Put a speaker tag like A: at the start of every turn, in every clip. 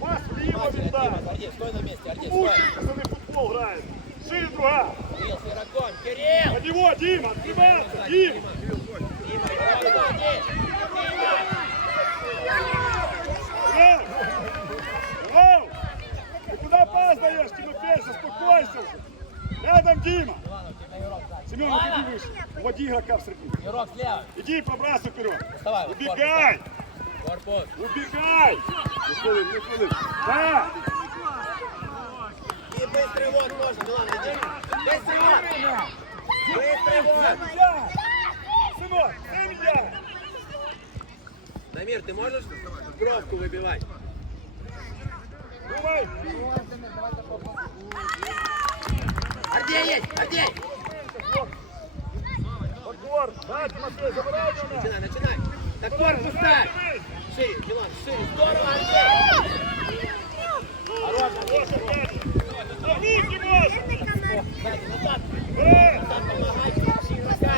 A: Вас вліво
B: Дима,
A: віддай.
B: Гордей, стой на месте, Гордей, стой.
A: Мучите, пацани, футбол грають. Шире друга.
B: Кирилл, с игроком, Кирилл!
A: От него, Дима, открываться, Дим.
B: Дима!
A: Грав. Грав. Ти куди пас даєш, Тимофей, заспокойся вже. Рядом Дима. Семен, иди выше. Води игрока в среду.
B: Игрок слева,
A: Иди пробрасывай вперед.
B: Вставай, вот
A: Убегай.
B: корпус.
A: Убегай. Не хвилин, не хвилин. Да.
B: Можно, Милан, иди. Быстрый вот! Быстрый вот!
A: Я. Сынок, сын я.
B: Дамир, ты можешь бровку выбивать?
A: Давай.
B: Гордей есть, Гордей!
A: Подбор. Да, Тимофей, забирай меня.
B: Начинай, начинай! Так корпус ставь! Шире, Милан, шире, здорово, Гордей! Хорош, Гордей!
A: На руки можешь.
B: Сзади, назад!
A: Э,
B: Назад помогай, ищи игрока!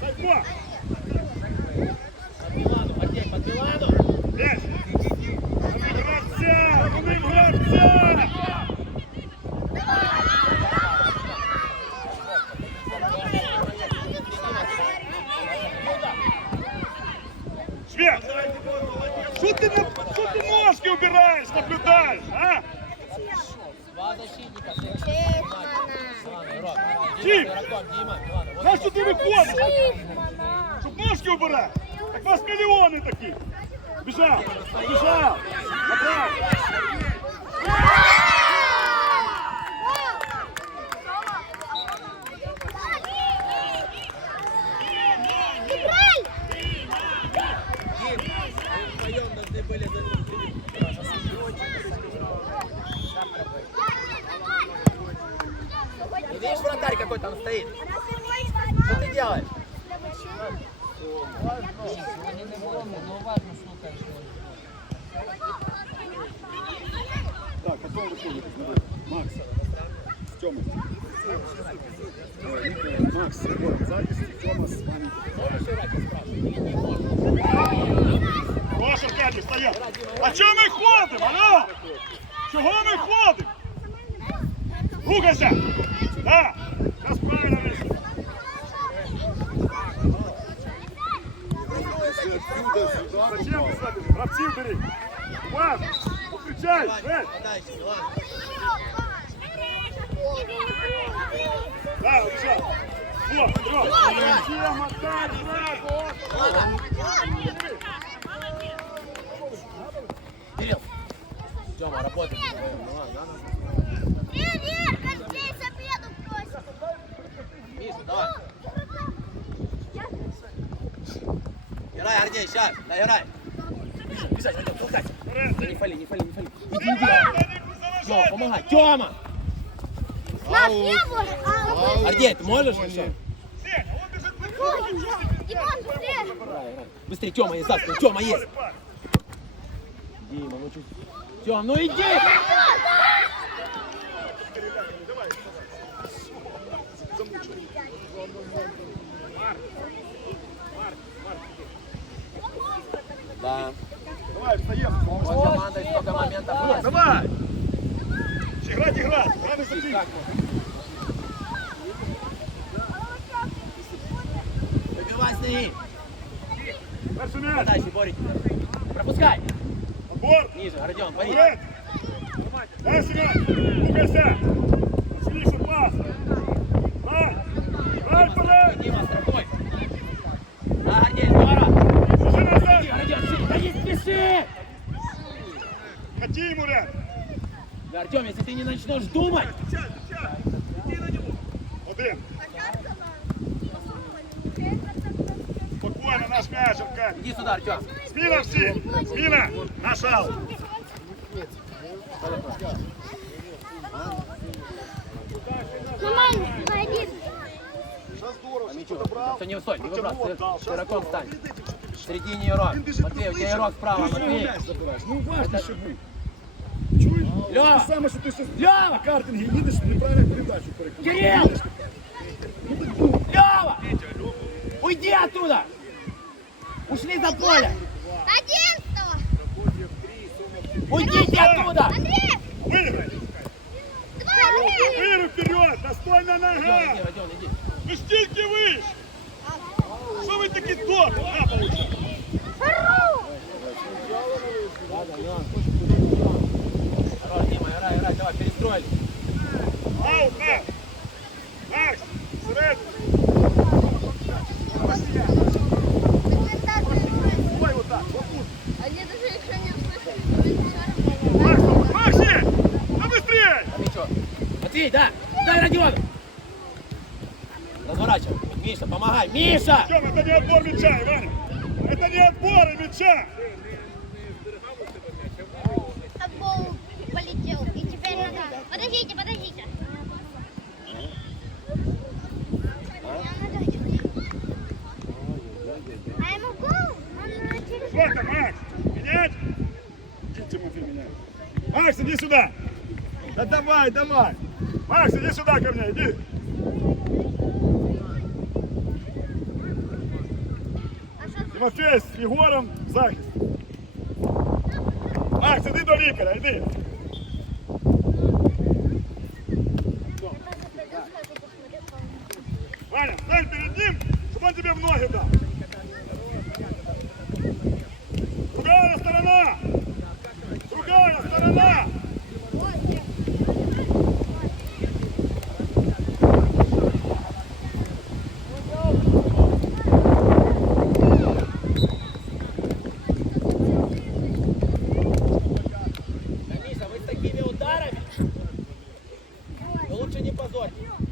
A: Садько.
B: Под Милану, Гордей, под Милану!
A: Пять. Вони гравця, вони гравця. Швед, що ти, на, що ти ножки убираєш, наблюдаєш, а?
B: Два защитника, Милана, игрок.
A: Дим!
B: Дима, с игроком, Дима, Милана, вот
A: На що ти виходиш? Щоб ножки убирати. Так вас мільйони такі. Біжав, біжав. Направо.
B: Какой там стоит? Что ты делаешь?
A: Так, а потом выходит, смотри. Макс. С Тёмой. Давай, Ника, Макс, Егор, запись, Тёма с вами.
B: Можешь играть, я спрашиваю? Или не можешь?
A: Ваша Аркадій, стоять. А чого ми ходимо, алло? Чого ми ходимо? Рухайся! Да! Зараз правильно вийшло. Зачем ви садите? Гравців бери. Уважно! Покричай! Швед!
B: Дальше, Милан.
A: Да, все. Вот, все. Тема, так, Швед!
B: Кирилл. Тёма, работай. Милан, да, Миша, давай. Играй, Гордей, сейчас, доиграй. Бежать, Артем, толкайся. Не фали, не фали, не фали. Иди, иди. Тёма, помогай. Тёма! Гордей, ты можешь еще? Быстрее, Тёма есть, завтра. Тёма есть. Дима, ну чуть. Тём, ну иди! Да.
A: Давай, встаем.
B: С командой столько моментов.
A: Давай! Играть, играть! Надо забить!
B: Выбивай с ноги.
A: Перший м'яч!
B: Дальше, борите. Пропускай.
A: Отбор!
B: Ниже, Артем, пари.
A: Перший м'яч! Рухайся! Сильніше пас! Дай! Дай вперед!
B: Дима, страхуй. Быстрее!
A: Ходи ему, Ряд!
B: Да, Артем, если ты не начнешь думать...
A: Сейчас, сейчас! Иди на него! Смотри! Спокойно, наш мяч, Аркадий!
B: Иди сюда, Артем!
A: Смина все! Смина! Нашел! Нормально, молодец!
B: Сейчас здорово, что добрал.
A: Все,
B: не
A: высой, не
B: выбрасывай.
A: Широком
B: встань.
A: відійди, якщо ти
B: В
A: пішов.
B: середине игрок.
A: Він біжить
B: Матвей, у тебя
A: поближче.
B: игрок справа,
A: Ти ж його
B: Матвей.
A: м'яч забираєш. Ну уважніше будь. Чуєш?
B: Льова!
A: Те саме, що ти щось
B: Льова!
A: на картингі їдеш, неправильно передачу перекладаєш.
B: Кирил!
A: Їдеш ти.
B: Лева! Уйди оттуда! Ушли за поле!
C: Одиннадцатого!
B: Уйдите оттуда!
C: Андрей!
A: Виграй!
C: Давай, Андрей!
A: Виру вперед! Достойна
B: Родион,
A: нога!
B: иди, Родион, иди.
A: Ви ж тільки вийшли! Що ви такі добрі? На, получай!
B: Хорош, Дима, играй, играй, давай, перестроили.
A: Аут, Макс! Макс! Всередину! Ой, вот так! вот тут.
C: Они даже еще не услышали.
A: Макс, Макси! Да быстрее!
B: Там ничего. Матвей, да! Дай Родион! Разворачивай. Миша, помогай! Миша!
A: Тём, это не отбор мяча, Иваня! Это не отбор мяча!
C: Футбол полетел. И теперь надо... Подождите, подождите. А ему гол? Он на через...
A: Сколько, Макс? Менять? Иди, Тимофей, меняй. Макс, иди сюда! Да давай, давай! Макс, иди сюда ко мне, иди! Тимофей с Егором в захист. Макс, иди до лікаря, иди.
B: Lord.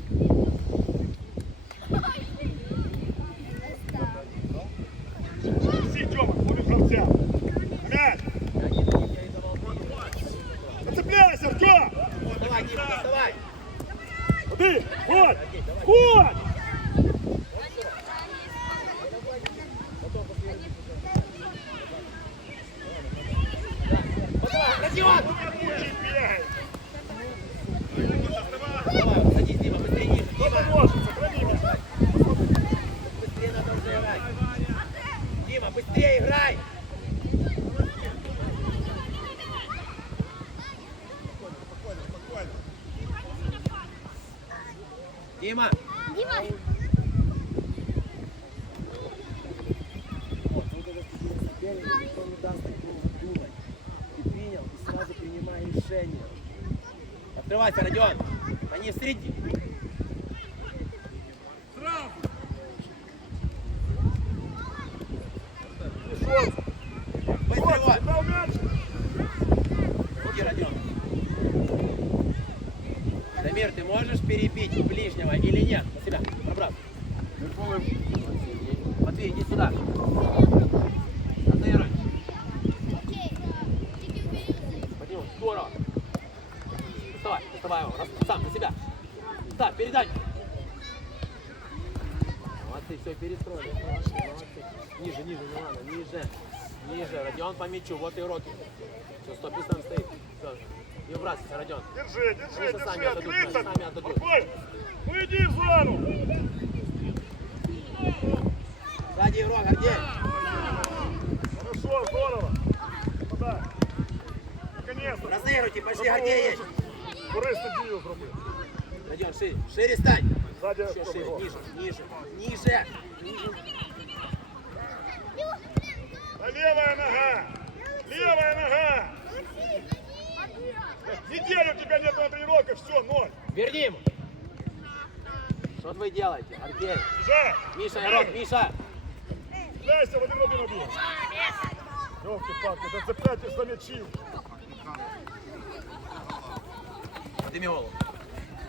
B: Решение. Открывайся, Родион! Они в среди.
A: Сразу! Шот!
B: Быстро
A: Шот,
B: его!
A: дал мяч!
B: Иди, Родион. Дамир, ты можешь перебить ближнего или нет? На себя, обратно. Матвей, иди сюда. Отыгрывай. Поднимай, здорово. Его. Раз, сам, на себя. Так, передай. Молодцы, все, перестроили. Молодцы, молодцы. Ниже, ниже, не надо, ниже. Ниже, Родион по мячу, вот и уроки. Все, стоп, пусть там стоит. Все. Не выбрасывайся, Родион.
A: Держи, держи,
B: Они сами
A: держи,
B: отдадут,
A: открыто!
B: сами отдадут.
A: Ну иди в зону!
B: Сзади игрок, Гордей.
A: Хорошо, здорово! Наконец-то!
B: Разыгрывайте, пошли, Гордей есть.
A: Корисну дію зробив.
B: Родион, шире, шире стань.
A: Ззаді
B: Еще шире,
A: Роберго.
B: ниже, ниже, ниже.
A: А левая нога! Левая нога! Неделю тебя нет на тренировках, все, ноль.
B: Верни ему. Что вы делаете, Гордей?
A: Бежай!
B: Миша, игрок, Миша.
A: Дайся в один один один. Ёлки-палки, да цепляйтесь за мячи.
B: Демиол.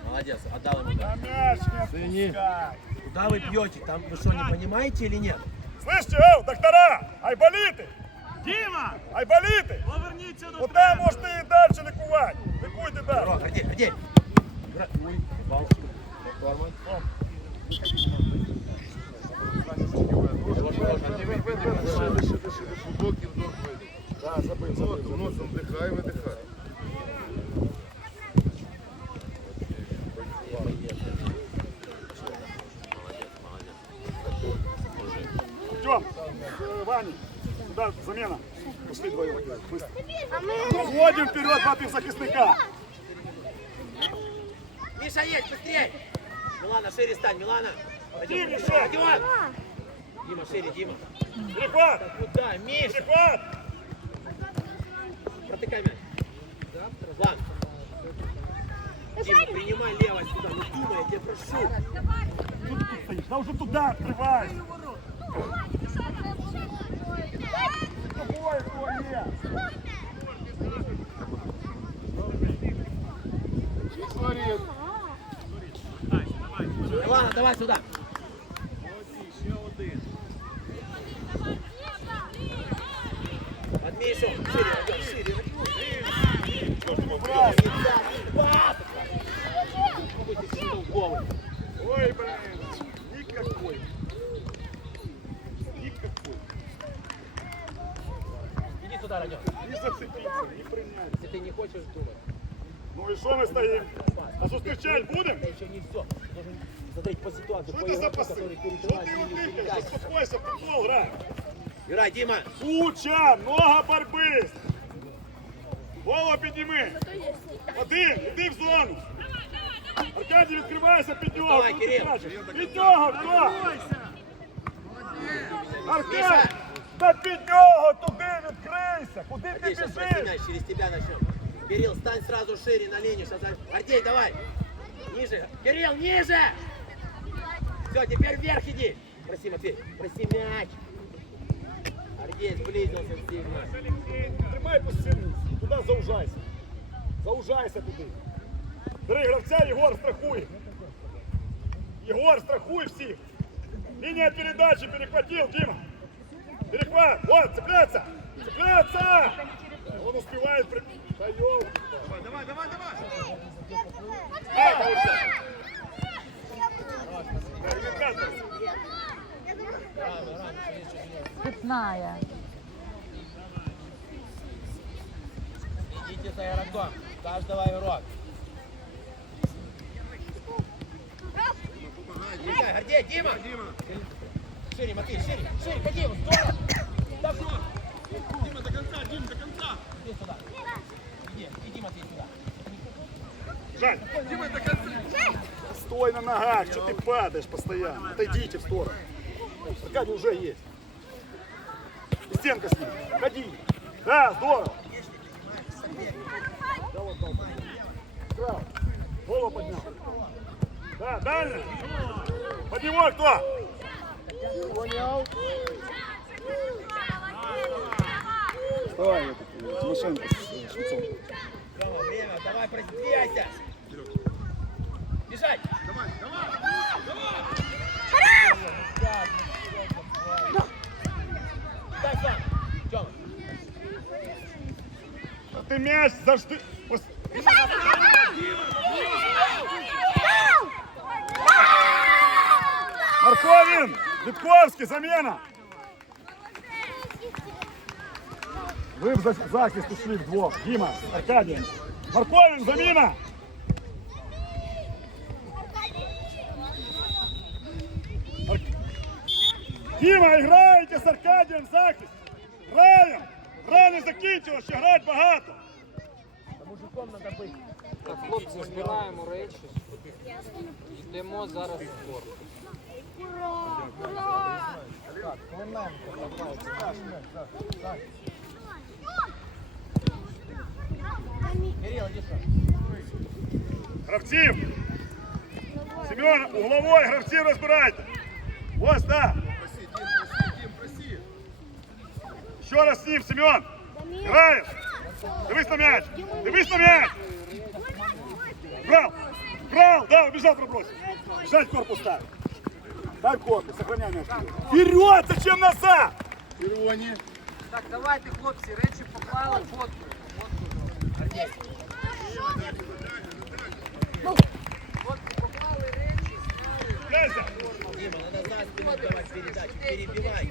B: Молодец, отдал ему.
A: Да.
B: Куда вы пьете? Там вы что, не понимаете или нет?
A: Слышите, э, доктора, айболиты! Дима! Айболиты! Поверните до Вот там можете и дальше ликувать. Ликуйте
B: дальше. Рок, ходи, ходи. Ой, балочка. Нормально.
A: Дыши, забыл. Носом вдыхай, выдыхай. Пошли вдвоем. Быстро.
C: А мы...
A: Проводим вперед два півзахисника.
B: Миша, есть, быстрей! Милана, шире стань, Милана!
A: Дим,
B: Пойдем.
A: Миша!
B: Родион! Дима, шире, Дима.
A: Перехват!
B: Куда, Миша?
A: Перехват!
B: Протыкай мяч. Влад, Дима, принимай лево сюда, не думай, я тебя прошу.
A: Тут тут стоїш. Да вже туди відкривайся. Тобою твоє. Смотри,
B: Милана, давай сюда. Под Мишу, шире, Родион, шире, Родион.
A: брат.
B: Пас! Какой ты толковый.
A: Ой, блин. Никакой. Никакой.
B: Иди сюда, Родион.
A: Не зацепиться, не принять.
B: Если ты не хочешь думать.
A: Ну і що ми стоїмо? А зустрічати будемо?
B: Это еще не все. Должен смотреть по ситуации,
A: Що
B: по
A: ти за
B: игроку,
A: паси?
B: который
A: Що
B: перекрывает
A: ти
B: линию
A: робиш?
B: передачи.
A: Заспокойся, в футбол грай.
B: Играй, Дима.
A: Куча, много борьби. Голову підніми. Один, іди в зону. Аркадій, відкривайся під нього.
B: Давай,
A: Куди ти
B: Кирил.
A: бачиш? Під нього, хто? Аркадій, та під нього, туди відкрийся. Куди ти
B: Гордей, сейчас
A: біжиш?
B: мяч через тебя начнем. Кирилл, стань сразу шире на линию. Сейчас... Гордей, давай. Ниже. Кирилл, ниже! Все, теперь вверх иди. Проси, Матвей. Проси мяч. Гордей сблизился сильно.
A: Тримай посильність, туди заужайся. Заужайся туди. Бери гравця, Єгор страхує. Егор, страхуй всіх. Линия передачи перехватил, Дима. Перехват. Вот, цепляться. Цепляться. Он успевает. Давай, давай, давай. Ай, получай. Да, ребята,
D: Питная.
B: Идите за игроком. Каждого игрок. Играй, Гордей, Дима. Шире, Матвей, шире, шире, ходи, здорово. Так, Дима, до конца, Дима, до конца. Иди сюда. Иди, иди, Матвей, сюда.
A: Жань. Стой на ногах, что ты падаешь постоянно. Отойдите в сторону. Аркадий уже есть. Стенка с ним. Ходи. Да, здорово. Да, вот так. Справа. Голову поднял. Да, дальше. Под него кто? Понял. Вставай, Тимошенко с Швецом.
B: Время, давай, продвигайся. Бежать. Давай, давай, давай. Дай сам. Тёма.
A: А ты мяч завжди... Ось- Марковин! Витковский, замена! Вы в за- захист ушли вдвох. Дима, Аркадий. Марковін, заміна! Діма, граєте з Аркадієм захист! Граємо! Гра не закінчила, ще грати багато!
B: Мужиком треба бити.
E: Так, хлопці, збираємо речі. Йдемо зараз в спорт.
B: Ура! Ура! Так, Клименко, давай,
A: Гравців! Семен, угловой, гравців розбирайте! Ось, да! Ще раз з ним, Семен! Граєш! Дивись на м'яч! Дивись на м'яч! Брал! Брал! Да, убежал пробросил! Бежать корпус ставь! Дай в корпус, сохраняй мяч! Вперед! Зачем назад? Ирония!
E: Так, давайте, хлопці, речі поклали, фотку.
B: перебивай.